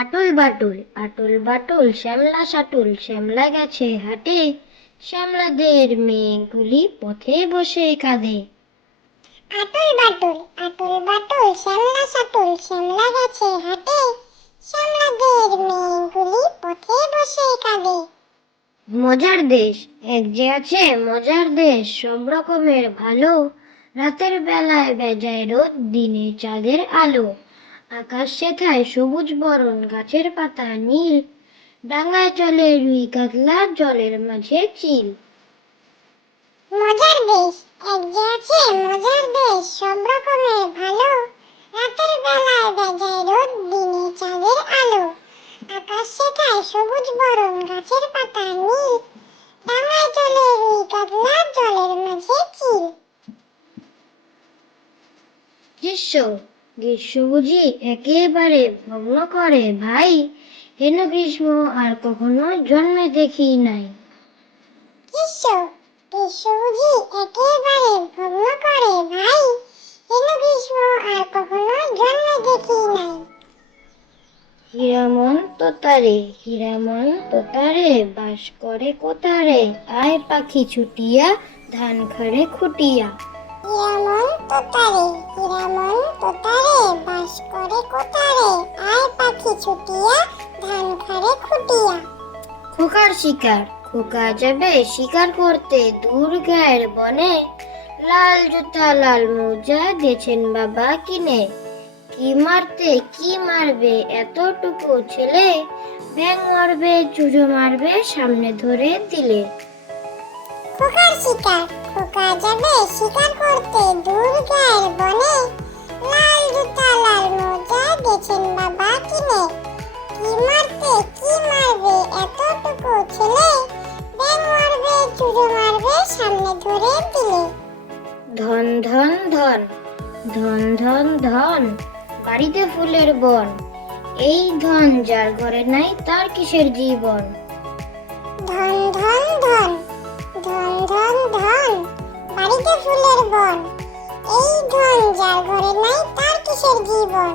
আটল বাটুল আটল বাটুল শ্যামলা সাটুল শ্যামলা গেছে হাটে শ্যামলাদের মেয়েগুলি পথে বসে কাঁদে। আটল বাটুল আটল বাটুল শ্যামলা সাটুল শ্যামলা গেছে হাটে শ্যামলাদের মেয়েগুলি পথে বসে কাঁদে। মজার দেশ এক যে আছে মজার দেশ সব রকমের ভালো। রাতের বেলায় বেজায় রোদ দিনে চাঁদের আলো। আকাশ সেথায় সবুজ বরণ গাছের পাতা নীল ডাঙায় চলে রুই কাতলা জলের মাঝে চিল। মজার দেশ এক যে আছে মজার দেশ সব রকমের ভালো। রাতের বেলায় বেজায় রোদ দিনে চাঁদের আলো। আকাশ সেটায় সবুজ বরণ গাছের পাতা নীল ডাঙায় চলে রুই কাতলা জলের মাঝে চিল। গ্রীষ্ম গ্রীষ্ম বুঝি একেবারে ভগ্ন করে ভাই। হেন গ্রীষ্ম আর কখনো জন্মে দেখি নাই? গ্রীষ্ম গ্রীষ্ম বুঝি একেবারে ভগ্ন করে ভাই। হেন গ্রীষ্ম আর কখনো জন্মে দেখি নাই? হীরামন তোতারে হীরামন তোতারে বাস করে কোতারে আয় পাখি ছুটিয়া ধান খাড়ে খুটিয়া। হীরামন তোতারে হীরামন তোতারে বাস করে কোতারে আয় পাখি ছুটিয়া ধান খারে খুটিয়া। খোকার শিকার, খোকা যাবে শিকার করতে দূর গায়ের বনে। লাল জুতা, লাল মোজা দিয়েছেন বাবা কিনে। কি মারতে, কি মারবে এতটুকু ছেলে? ব্যাং মারবে চুজো মারবে সামনে ধরে দিলে। খোকার শিকার। খোকা যাবে শিকার করতে দূর গায়ের বনে লাল জুতা লাল মোজা দিয়েছেন বাবা কিনে। কি মারতে কি মারবে এতটুকু ছেলে ব্যাং মারবে চুরো মারবে সামনে ধরে দিলে। ধন ধন ধন ধন ধন ধন বাড়িতে ফুলের বন। এই ধন যার ঘরে নাই তার কিসের জীবন? ধন বাড়িতে ফুলের বন। এই ধন যার ঘরে নাই তার কিসের জীবন?